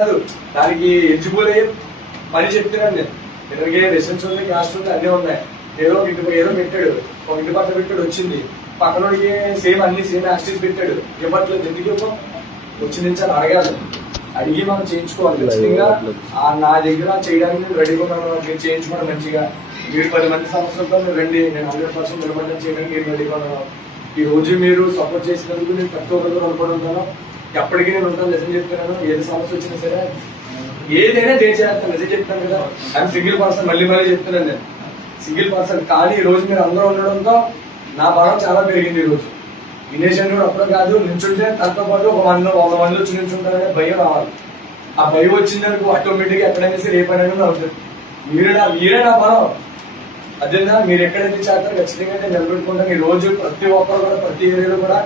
కాదు దానికి ఎలిజిబుల్ అయ్యే పని చెప్తున్నాను నేను. ఇతనికి రెసిడెన్స్ ఉంది క్యాస్ట్ ఉంది అన్నీ ఉన్నాయి. ఏదో ఒక ఇంటి ఏదో పెట్టాడు. ఒక ఇంటి పక్కన పెట్టాడు వచ్చింది. పక్కనోడికి సేమ్ అన్ని సేమ్ యాక్సిస్ పెట్టాడు. ఇవ్వట్లేదు. ఎందుకు ఇవ్వం? వచ్చి నుంచి అని అడగాలి. అడిగి మనం చేయించుకోవాలి. ఖచ్చితంగా నా దగ్గర చేయడానికి నేను రెడీగా ఉన్నాను. మీరు చేయించుకోవడం మంచిగా. మీరు పది మంది సంవత్సరంతో మీరు రండి. నేను హండ్రెడ్ పర్సెంట్ నిలబడ్డం చేయడానికి. మీరు రెడీగా ఉన్నాను. ఈ రోజు మీరు సపోర్ట్ చేసినందుకు నేను అనుకోవడం ఉంటాను ఎప్పటికీ నేను ఉంటాను నిజం చెప్తున్నాను ఏది సమస్య వచ్చినా సరే ఏదైనా డేట్ చేస్తాను నిజం చెప్తాను కదా. ఐఎమ్ సింగిల్ పర్సన్ మళ్ళీ మళ్ళీ చెప్తున్నాను నేను. సింగిల్ పర్సన్ కానీ ఈ రోజు మీరు అందరూ ఉండడంతో నా బలం చాలా పెరిగింది ఈ రోజు. వినేషన్ కూడా అప్పుడు కాదు నించుంటే తనతో పాటు ఒక వంద వంద మంది వచ్చి నిల్చుంటారనే భయం రావాలి. ఆ భయం వచ్చిందనుకో ఆటోమేటిక్గా ఎక్కడైనా సరే ఏ పని అయినా అవుతుంది మీరే నా మీరే నా బలం అదేనా మీరు ఎక్కడైతే చేస్తారో ఖచ్చితంగా నేను నిలబెట్టుకుంటాను. ఈ రోజు ప్రతి ఒక్కరు కూడా ప్రతి ఏరియాలో కూడా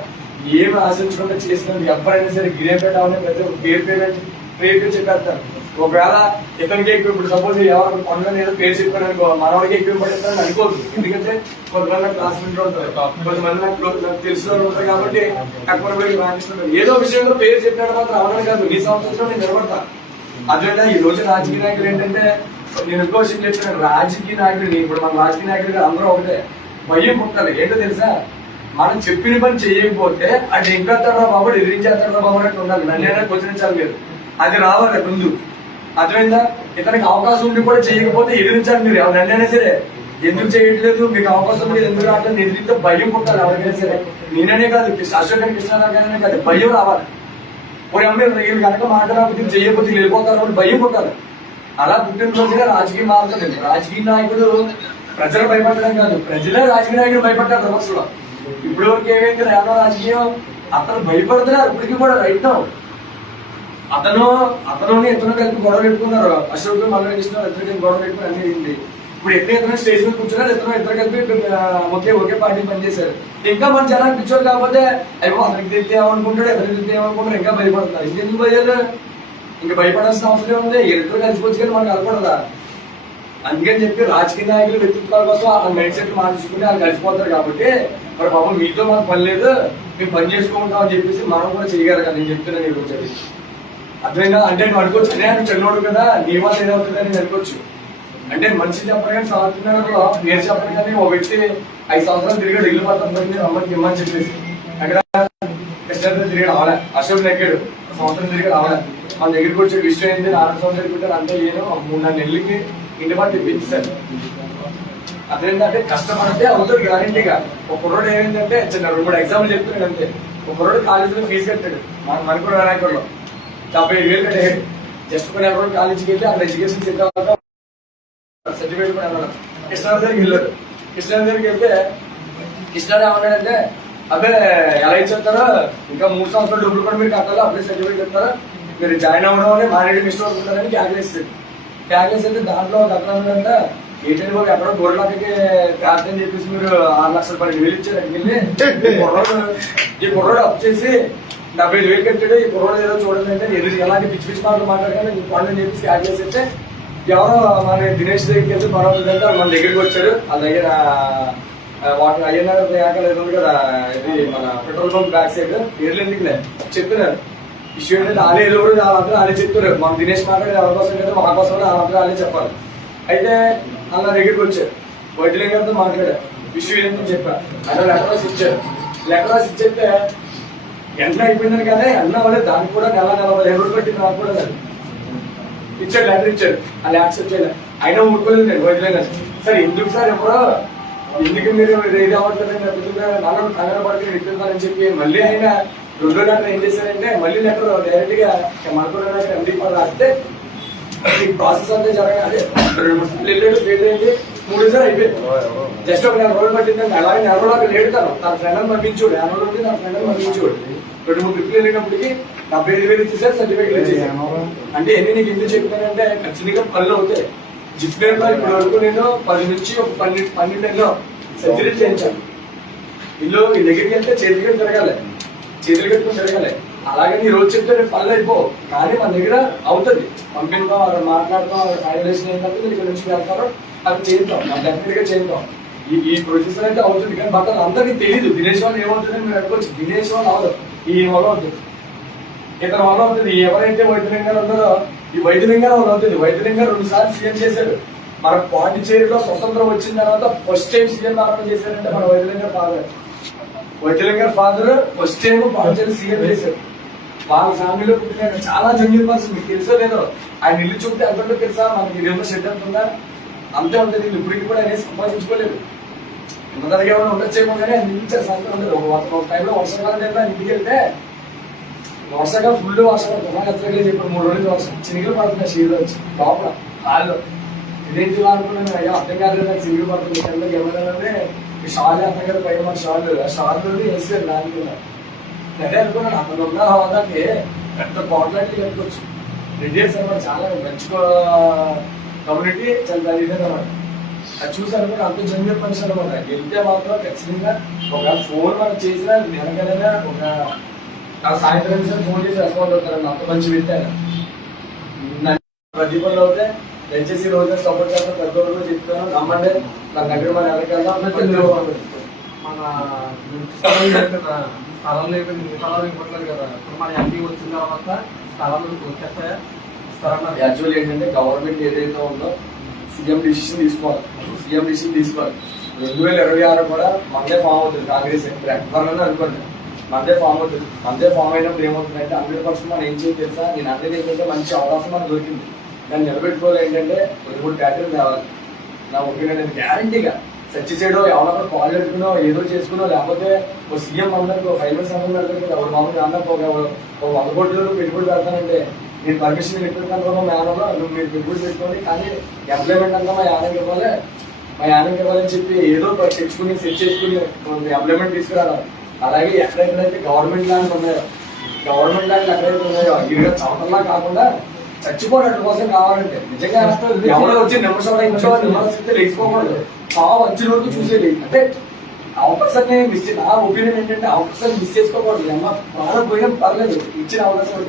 ఏమి ఆశించకుండా చేసినందుకు ఎవరైనా సరే గిరేపేట అవన్నీ ప్రతి ఒక్క పేరు పేరు పేరు పేరు చెప్పేస్తాను ఒకవేళ ఇతనికి ఎక్కువ ఇప్పుడు సపోజ్ ఎవరు కొండగా ఏదో పేరు చెప్పాను అనుకో మనవాడికి ఎక్కువ పడేస్తారని అనుకోదు. ఎందుకంటే కొంతమంది నాకు క్లాస్మేట్ ఉంటారు. కొంతమంది నాకు నాకు తెలిసిన వాళ్ళు ఉంటారు కాబట్టి అక్బర్ రామకృష్ణ ఏదో విషయంలో పేరు చెప్పినట్టు మాత్రం అవడం కాదు. ఈ సంవత్సరంలో నేను నిలబడతా. అదేవిధంగా ఈ రోజు రాజకీయ నాయకులు ఏంటంటే నేను ఇంకో విషయం చెప్తున్నాను రాజకీయ నాయకుడిని ఇప్పుడు మన రాజకీయ నాయకులు అందరూ ఒకటే. భయం పుట్టాలి. ఏంటో తెలుసా? మనం చెప్పిన పని చేయకపోతే అది ఇంకా బాబు ఎదిరించేస్తాడా బాబు అన్నట్టు ఉండాలి. నన్నైనా క్వశ్చనించాలి మీరు. అది రావాలి ముందు. అర్థమైందా? ఇతనికి అవకాశం ఉండి కూడా చేయకపోతే ఎదిరించాలి మీరు. ఎవరు నన్నైనా సరే. ఎందుకు చేయట్లేదు? మీకు అవకాశం ఉండి ఎందుకు రావట్లేదు? ఎదిరితే భయం పుట్టాలి ఎవరికైనా సరే. నేననే కాదు అశోక్ కృష్ణారావు కాదు భయం రావాలి. ఒక అమ్మాయి వీళ్ళు కనుక మాట్లాడకపోతే చేయకపోతే వెళ్ళిపోతారు అని భయం పుట్టాలి. అలా పుట్టినరోజుగా రాజకీయం మారుతుంది రాజకీయ నాయకుడు ప్రజలు భయపడడం కాదు. ప్రజలే రాజకీయ నాయకుడు భయపడ్డారు విమర్శలో ఇప్పుడు వరకు ఏమైంది? రేవణ రాజకీయం. అతను భయపడుతున్నారు. ఇప్పటికీ కూడా రైట్ నౌ అతను అతను ఇతను కలిపి గొడవ పెట్టుకున్నారు. అశోక్ మనం ఇస్తున్నారు ఇద్దరు కలిపి గొడవ పెట్టుకుని అన్ని అయింది ఇప్పుడు ఎక్కడ ఇతను స్టేజ్ మీద కూర్చున్నారు? ఇతను ఇద్దరు కలిపి ఒకే ఒకే పార్టీ పనిచేశారు ఇంకా మన జనాలు పిచ్చోరు కాకపోతే అయ్యో అతనికి తెలితే ఏమనుకుంటాడు? ఇతనికి తెలితే ఏమనుకుంటాడు? ఇంకా భయపడతారు. ఇంకెందుకు భయాలు ఇంకా భయపడాల్సిన అవసరం ఉంది ఇద్దరు కలిసిపోవచ్చు కానీ మనకు కలపడదా అందుకని చెప్పి రాజకీయ నాయకులు వ్యక్తిత్వాల కోసం వాళ్ళ మైండ్ సెట్ మార్చుకుని వాళ్ళు కలిసిపోతారు కాబట్టి మరి పాపం మీతో మాకు పని లేదు మేము పని చేసుకుంటాం అని చెప్పేసి మనం కూడా చేయగలగాలి నేను చెప్తున్నాను ఈ రోజు అర్థమైనా అంటే నువ్వు అనుకోవచ్చు నేను నువ్వు చిన్నోడు కదా నీ వల్ల ఏదవుతుందని నేను అనుకోవచ్చు. అంటే మనిషి చెప్పరు కానీ సంవత్సరంలో నేను చెప్పరు కానీ ఒక వ్యక్తి ఐదు సంవత్సరాలు తిరిగాడు ఇల్లు పత్రం అమ్మకి ఇమ్మని చెప్పేసి. అక్కడ తిరిగి రావాలా? అశోక్ నెగ్గాడు ఒక సంవత్సరం తిరిగి రావాలి? మన దగ్గరికి వచ్చే విషయం ఏంటి? నాలుగు సంవత్సరాలు పెట్టారు అంటే నేను మూడు నాలుగు నెలలకి ఇంటి పట్టి అదేంటంటే అదేంటంటే అంటే అవుతుంది గ్యారంటీగా ఒక కుర్రోడు ఏమైందంటే చిన్న రెండు మూడు ఎగ్జాంపుల్ చెప్తున్నాడు అంతే. ఒక కుర్రోడు కాలేజీలో ఫీజు కట్టాడు మన మనకుడు రాయకుండా డెబ్బై ఐదు వేలు కట్టాడు. జస్ట్ కొన్ని ఎవరు కాలేజీకి వెళ్ళి అక్కడ ఎడ్యుకేషన్ సెట్ సర్టిఫికేట్ కూడా అన్నాడు కృష్ణారావు దగ్గరికి వెళ్ళారు కృష్ణారావు దగ్గరికి వెళ్తే కృష్ణారావు ఏమన్నాడంటే అదే ఎలా ఇచ్చేస్తారో? ఇంకా మూడు సంవత్సరాలు డబ్బులు కూడా మీరు కట్టాలి? అప్పుడే సర్టిఫికేట్ చెప్తారా మీరు జాయిన్ అవ్వడం వల్ల మానేడి మిస్టర్ అవుతుందని క్యాల్కులేస్ ఫ్యామిలీస్ అయితే దాంట్లో దగ్గరంతా ఏంటంటే బాబు ఎక్కడో గొర్రెలకి ప్రార్థన చెప్పేసి మీరు ఆరు లక్షల పన్నెండు వేలు ఇచ్చారు వెళ్ళి. ఈ కుర్రోడు ఈ కుర్రోడు అప్ చేసి డెబ్బై ఐదు వేలు కట్టాడు. ఈ కుర్రోడు ఏదో చూడండి అంటే ఎదురు ఎలాంటి పిచ్చి పిచ్చి మాటలు మాట్లాడగానే ఈ చెప్పి చెప్పేసి చేసి అయితే ఎవరో మన దినేష్ దగ్గరికి వెళ్తే పర్వాలేదు అంటే మన దగ్గరికి వచ్చారు. ఆ దగ్గర వాటర్ అయ్యన్నారు ఏకలు ఏదో కదా ఇది మన పెట్రోల్ పంప్ బ్యాక్ సైడ్. పేర్లు చెప్పినారు. ఇష్యూ ఏంటంటే వాళ్ళే ఏదో కూడా వాళ్ళంతా వాళ్ళే చెప్తారు. మన దినేష్ మాట్లాడేది ఎవరి కోసం కదా మా కోసం కూడా వాళ్ళంతా వాళ్ళే చెప్పాలి. అయితే అలా దగ్గరికి వచ్చారు. వైద్యులు గారితో మాట్లాడారు. ఇష్యూ ఏంటని చెప్పారు ఆయన లెటర్ రాసి ఇచ్చారు. లెటర్ రాసి ఇచ్చేస్తే ఎంత అయిపోయిందని కదా అన్న వాళ్ళే దానికి కూడా నెల నలభై ఐదు రోజులు పట్టింది నాకు కూడా కాదు. ఇచ్చాడు లెటర్ ఇచ్చాడు అలా యాక్సెప్ట్ చేయలేదు అయినా ఊరుకోలేదు నేను వైద్యులు గారు సార్ ఎందుకు సార్ ఎవరో? ఎందుకు మీరు ఇది అవ్వట్లేదు నన్ను కంగారు పడుతుంది ఇస్తున్నారని చెప్పి మళ్ళీ అయినా రెండో లెటర్ ఏం చేశారంటే మళ్ళీ లెటర్ డైరెక్ట్గా మనకున్న ఎండి రాస్తే ఈ ప్రాసెస్ అంతా జరగాలి రెండు మూడు సార్లు వెళ్ళాడు ఫెయిల్ అయింది మూడు సార్లు అయిపోయింది. జస్ట్ ఒక నెల రోజులు పట్టిందంటే అలాగే నెల రోజులు అక్కడ లేడుతాను తన. ఫ్రెండ్ పంపించుడు నెల రోజులు తన ఫ్రెండ్ పంపించుడు రెండు మూడు ట్రిప్లు వెళ్ళినప్పటికి డెబ్బై ఐదు వేలు ఇచ్చేసారు సర్టిఫికేట్ ఇచ్చేసాను అంటే ఎన్ని నీకు ఎందుకు చెప్పానంటే ఖచ్చితంగా పనులు అవుతాయి. జిప్లో ఇప్పుడు వరకు నేను పది నుంచి ఒక పన్నెండు పన్నెండు నెలలో సర్జరీ చేయించాను. ఇల్లు ఈ దగ్గరికి వెళ్తే చేతికి జరగాలి? తిరగాలి చేతులు కట్టుకుని తిరగాలి. అలాగే ఈ రోజు చెప్తే రేపు పనులు అయిపో. కానీ మన దగ్గర అవుతుంది. పంపిణీలో వాళ్ళు మాట్లాడతాం అక్కడ ఫైనలైజేషన్ ఏంటంటే మీరు ఇక్కడ నుంచి వెళ్తారో అది చేద్దాం డెఫినెట్గా చేద్దాం ఈ ఈ ప్రొసెస్ అయితే అవుతుంది. కానీ బట్ అది అందరికీ తెలియదు దినేష్ వాళ్ళు ఏమవుతుంది మీరు అనుకోవచ్చు. దినేష్ వాళ్ళు అవదు. ఈ వల్ల అవుతుంది. ఇతని వల్ల అవుతుంది. ఎవరైతే వైద్యలింగారు ఉన్నారో ఈ వైద్యలింగ గారు వల్ల అవుతుంది. వైద్యలింగ రెండు సార్లు సీఎం చేశారు. మన పాండిచేరిలో స్వతంత్రం వచ్చిన తర్వాత ఫస్ట్ టైం సీఎం ఆరంభం చేశారంటే మన Vaidyalinga father Vaidyalinga father first time Pondicherry CM చేశారు. వాళ్ళ ఫ్యామిలీలో పుట్టిన చాలా జంగిల్ పర్సన్ మీకు తెలుసో లేదో? ఆయన ఇల్లు చూపితే ఎంత ఉంటుందో తెలుసా మనకి ఇదేమో షెడ్ ఎంత ఉందా? అంతే ఉంటుంది ఇప్పటికి కూడా ఆయన సంపాదించుకోలేదు. ఉన్నదానికి ఏమైనా ఉండొచ్చేమో కానీ ఆయన నిలిచారు సంగతి ఉండదు. ఒక టైంలో వర్షాకాలం టైంలో ఆయన ఇంటికి వెళ్తే వర్షాకాలం ఫుల్ వర్షాకాలం తుఫాన్ చెప్పి మూడు రోజులు వర్షం. చినిగిలు పడుతున్నాయి షీలో వచ్చి లోపల హాల్లో ఇదేంటి ఇలా అనుకున్నాను? అయ్యో అర్థం కాదు నాకు చినికలు పడుతుంది కింద ఏమైనా ఈ షాల్ అర్థం కదా పైన మన షాల్ ఆ షాల్ వేసారు దానికి అదే అనుకున్నాను అతను ఉన్న హోదాకి పెద్ద కాంట్రాక్ట్ చెప్పుకోవచ్చు రెడ్డి సార్ చాలా మంచి కమ్యూనిటీ చాలా దాని అనమాట అది చూసాను కూడా అంత జన్యున్ మనిషి అనమాట. వెళ్తే మాత్రం ఖచ్చితంగా ఒక ఫోన్ మనం చేసినా వెనకైనా ఒక ఆ సాయంత్రం ఫోన్ చేసి రెస్పాండ్ అవుతారండి అంత మంచి వ్యక్తి ఆయన. నన్ను అయితే దయచేసి రోజు సపోర్ట్ చేస్తాను పెద్ద వాళ్ళు కూడా చెప్తాను నమ్మండి. నా దగ్గర మన ఎవరికెళ్దాం మన స్థలం లేదు కదా స్థలం ఇవ్వట్లేదు కదా. ఇప్పుడు మన ఎంపీ వచ్చిన తర్వాత స్థలాలు వచ్చేస్తాయా ఇస్తారన్నారు యాక్చువల్ ఏంటంటే గవర్నమెంట్ ఏదైతే ఉందో సీఎం డిసిషన్ తీసుకోవాలి. సీఎం డిసిషన్ తీసుకోవాలి. రెండు వేల ఇరవై ఆరు కూడా మందే ఫామ్ అవుతుంది కాంగ్రెస్. ఎవరినైనా అనుకోండి. మందే ఫామ్ అవుతుంది. మందే ఫామ్ అయినప్పుడు ఏమవుతుందంటే హండ్రెడ్ పర్సెంట్ మనం ఏం చేయాలి తెలుసా? నేను అనేది ఏంటంటే మంచి అవకాశం మనకు దొరికింది. దాన్ని నిలబెట్టుకోవాలి ఏంటంటే కొన్ని మూడు ప్యాటర్న్ తేవాలి నా ఒపీనియన్ అనేది గ్యారంటీగా సర్చ్ చేయడో ఎవరన్నా కాల్ పెట్టుకునో ఏదో చేసుకునో లేకపోతే ఒక సీఎం అందరికి ఒక ఫైవ్ మినిట్స్ అందరం పెడతారు కదా ఒక మామూలు అందరికి ఒక ఒక వంద కోట్లు పెట్టుబడి పెడతానంటే నేను పర్మిషన్ పెట్టుకుంటాను మా యానంలో నువ్వు మీరు పెట్టుబడి పెట్టుకోండి కానీ ఎంప్లాయ్మెంట్ అంతా మా యానం ఇవ్వాలి. మా యానం ఇవ్వాలని చెప్పి ఏదో తెచ్చుకుని సెట్ చేసుకుని ఎంప్లాయ్మెంట్ తీసుకురావాలి. అలాగే ఎక్కడెక్కడైతే గవర్నమెంట్ లాంటి ఉన్నాయో గవర్నమెంట్ లాంటి ఎక్కడైతే ఉన్నాయో ఇరుగా చవటంలా కాకుండా చచ్చిపోవడం కోసం కావాలంటే. నిజంగా ఎవరో వచ్చి నిమిషం ఇంచో నిమిషం లేచిపోకూడదు చావు అంచుల వరకు చూసేది. అంటే అవకాశాన్ని మిస్ నా ఒపీనియన్ ఏంటంటే అవకాశాన్ని మిస్ చేసుకోకూడదు. అమ్మ ప్రాణం పోయినా పర్లేదు. ఇచ్చిన అవకాశం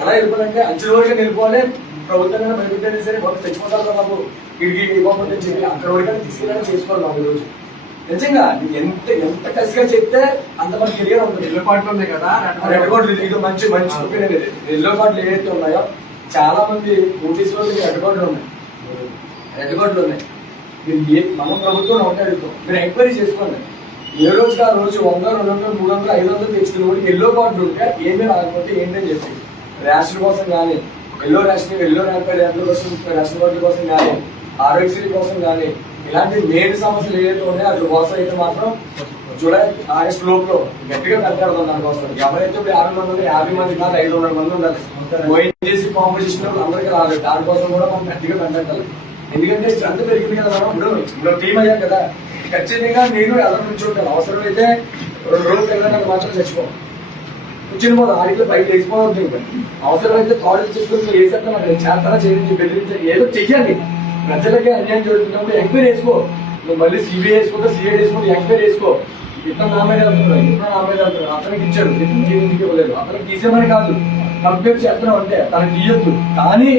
ఎలా వెళ్ళిపోవాలంటే అంచుల వరకు వెళ్ళిపోవాలి. ప్రభుత్వంగా బయటనే సరే బాబు చచ్చిపోతారు కదా బాబు. వీడికి ఇవ్వకపోతే చెప్పి అక్కడ వరకు తీసుకెళ్ళాలని చేసుకోవాలి బాబు ఈ రోజు నిజంగా ఎంత ఎంత కసిగా చెప్తే అంత మనకి కెరియర్ ఉంటుంది ఇళ్ళ పాటలు ఉన్నాయి కదా రెడ్ కార్డులు ఇది మంచి మంచి ఒపీనియన్ ఎల్లో కార్డులు ఏవైతే ఉన్నాయో చాలా మంది నోటీస్ వాళ్ళకి రెడ్ ఉన్నాయి. రెడ్ కార్డులు ఉన్నాయి. మీరు ఏ మన ప్రభుత్వం ఒకటే అడుగుతాం మీరు ఎంక్వైరీ చేసుకోండి. ఏ రోజుకి ఆ రోజు వంద రెండు వందలు మూడు వందలు ఐదు వందలు తెచ్చుకున్న వాడికి ఎల్లో కార్డులు ఉంటే ఏమీ రాకపోతే ఏంటని చెప్పి రేషన్ కోసం కానీ ఎల్లో రేషన్ ఎల్లో ర్యాంపై ర్యాంకుల కోసం రేషన్ కార్డుల కోసం కానీ ఆరోగ్యశ్రీ కోసం కానీ ఇలాంటి మెయిన్ సమస్యలు ఏదైతే ఉన్నాయో అట్ల కోసం అయితే మాత్రం జూలై ఆగస్ట్ లోపల గట్టిగా కట్టాడుతుంది దానికోసం ఎవరైతే ఇప్పుడు యాభై మంది యాభై మంది కాదు ఐదు వందల మంది ఉండాలి. ఓఎన్జీసీ కాంపిటీషన్ అందరికీ రాలేదు. దానికోసం కూడా మనం గట్టిగా కట్టాలి ఎందుకంటే స్ట్రెంత్ పెరిగింది కదా ఇప్పుడు ఇప్పుడు టీం అయ్యాం కదా. ఖచ్చితంగా నేను ఎలా నుంచుంటాను అవసరమైతే రెండు రోజులు వెళ్ళడానికి మాత్రం చచ్చిపో కూర్చుని పోదు. ఆడికి పైకి లేచిపోవద్దు ఇంకా. అవసరమైతే కాలేజ్ చేసుకుని వేసేస్తా నాకు చేస్తారా చేయండి బెదిరించి ఏదో చెయ్యాలి ప్రజలకి అన్యాయం జరుగుతున్నప్పుడు ఎంక్వైరీ వేసుకో నువ్వు మళ్ళీ సిబిఐ వేసుకుంటా సిఐడి వేసుకుంటా ఎంక్వైరీ వేసుకో ఇతను నా మీద వెళ్తున్నాడు ఇతను నా మీద వెళ్తున్నాడు అతనికి ఇచ్చాడు ఇతనికి ఇంటికి ఇవ్వలేదు. అతనికి తీసేమని కాదు కంప్లీట్ చేస్తున్నావు అంటే తనకి తీయొద్దు. కానీ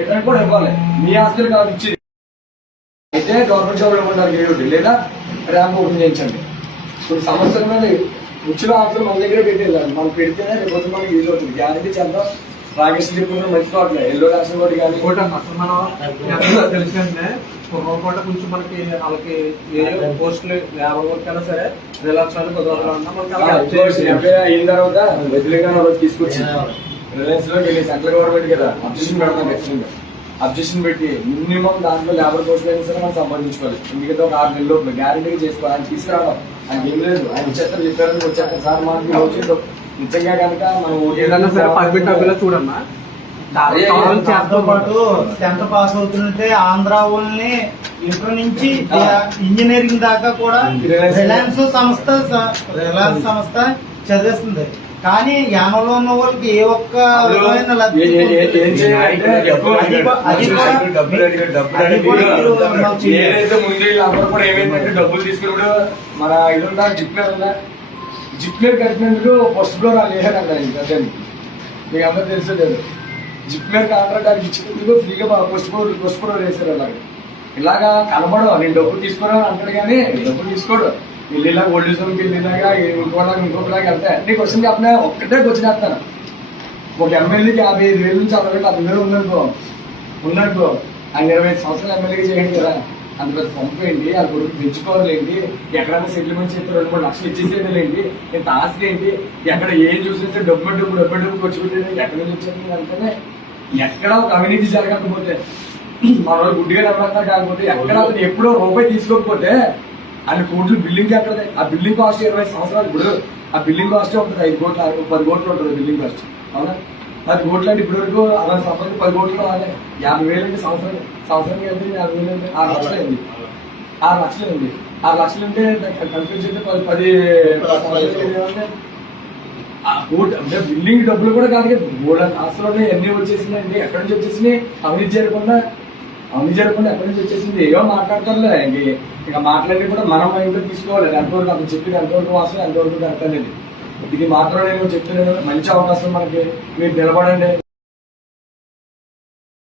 ఇతనికి కూడా ఇవ్వాలి. మీ ఆస్తులు కాదు ఇచ్చేది అయితే గవర్నమెంట్ జాబ్ ఇవ్వడానికి ఏడు లేదా ర్యాంప్ ఓపెన్ చేయించండి. ఇప్పుడు సమస్యల మీద ఉచిత ఆస్తులు మన దగ్గర పెట్టేది మనం పెడితేనే రేపు మనకి యూజ్ అవుతుంది. గ్యారంటీ చేద్దాం. రాకేష్ చెప్పుకున్న మంచి కావట్లే ఎల్లో రేషన్ కార్డు కానీ అన్న, అసలు మనం ఎంత తెలిసిందంటే పూట కొంచెం మనకి వాళ్ళకి ఏ పోస్టులు యాభై వరకు అయినా సరే help చేయాలి. ఎంపీ అయిన తర్వాత వెదిలేగా రోజు తీసుకొచ్చి రిలయన్స్లో వెళ్ళి సెంట్రల్ గవర్నమెంట్ కదా అబ్జెక్షన్ పెడతాం ఖచ్చితంగా. అబ్జెక్షన్ పెట్టి మినిమం దాంట్లో లేబర్ పోస్ట్ అయినా సరే మనం సంపాదించుకోవాలి. ఎందుకంటే ఒక ఆరు నెలల గ్యారంటీగా చేసుకోవాలి. ఆయన తీసుకురావడం ఆయన ఏం లేదు. ఆయన వచ్చేస్తారు చెప్పారని వచ్చాక సార్ మాకు నిజంగా కనుక మనం ఓటు ఏదన్నా సరే పర్మిట్ అవ్వేలా చూడన్నా అదే, కావాలి దాంతో చేస్తాం పాటు టెన్త్ పాస్ అవుతుంటే ఆంధ్ర వాళ్ళని ఇంటర్ నుంచి ఇంజనీరింగ్ దాకా కూడా రిలయన్స్ సంస్థ రిలయన్స్ సంస్థ చదివిస్తుంది. కానీ యానంలో ఉన్న వాళ్ళకి ఏ ఒక్క విధమైన డబ్బులు తీసుకున్నప్పుడు మన ఇది ఉందా? జిప్లేర్ ఉందా కట్టినందుకు ఫస్ట్ ఫ్లోర్ వాళ్ళు వేసారంట అదే మీకు అందరూ తెలుసు లేదు జిప్లర్ కాంట్రాక్ట్ ఇచ్చినందుకు ఫ్రీగా ఫస్ట్ ఫ్లోర్ ఫస్ట్ ఫ్లోర్ వేసారు అలాగే ఇలాగా కనబడవు నేను డబ్బులు తీసుకున్నాను అంటాడు కానీ డబ్బులు తీసుకోడు. వీళ్ళు ఇలా ఓల్డ్ హోమ్కి వెళ్ళినాగా ఇంకోలాగా ఇంకొకలాగా వెళ్తాయి అన్ని క్వశ్చన్ చెప్పినా ఒక్కటే క్వశ్చన్ ఒక ఎమ్మెల్యేకి యాభై ఐదు వేల నుంచి అరవై వేలు అరవై వేలు ఉందనుకో ఉందనుకో ఆయన ఇరవై ఐదు సంవత్సరాలు ఎమ్మెల్యేకి చేయండి కదా. అంత పెద్ద పంపు ఏంటి? వాళ్ళ కొడుకు పెంచుకోవాలేంటి ఎక్కడైనా సెటిల్మెంట్ చేస్తే రెండు మూడు లక్షలు ఇచ్చేసేదేంటి ఇంత ఆస్తి ఏంటి? ఎక్కడ ఏం చూసేస్తే డబ్బు డబ్బు డబ్బు డబ్బు ఖర్చు పెట్టేది ఎక్కడ నుంచి వచ్చింది? అంటేనే ఎక్కడ ఒక అవినీతి జరగకపోతే మన వాళ్ళు గుడ్డిగా ఎవరన్నా కాకపోతే ఎక్కడ అతను ఎప్పుడో రూపాయి తీసుకోకపోతే అన్ని కోట్లు బిల్డింగ్ ఎక్కడ ఆ బిల్డింగ్ కాస్ట్ ఇరవై సంవత్సరాలు ఇప్పుడు. ఆ బిల్డింగ్ కాస్ట్ ఉంటుంది. ఐదు కోట్లు పది కోట్లు ఉంటుంది బిల్డింగ్ కాస్ట్. అవునా? పది కోట్లు అంటే ఇప్పటి వరకు అరవై సంవత్సరాలు పది కోట్లు రాలే. యాభై వేలు అంటే సంవత్సరం సంవత్సరానికి ఎంత యాభై వేలు అంటే ఆరు లక్షలు అయింది. ఆరు లక్షలు ఉంది ఆరు లక్షలు ఉంటే కల్పించింది పది పది ఆ కోట్ అంటే బిల్డింగ్ డబ్బులు కూడా కాదు కదా. మూడు ఆస్తులు ఎన్ని వచ్చేసినాయండి ఎక్కడి నుంచి వచ్చేసినాయి? అవినీతి జరగకుండా అవినీతి జరగకుండా ఎక్కడి నుంచి వచ్చేసింది? ఏవో మాట్లాడతారులే. ఇంక ఇక మాట్లాడి కూడా మనం మైండ్లో తీసుకోవాలి. ఎంతవరకు అతను చెప్పి ఎంతవరకు వాస్తవం ఎంతవరకు కరెక్ట్ అనేది. ఇది మాత్రం నేను చెప్తున్నాను మంచి అవకాశం మనకి మీరు నిలబడండి.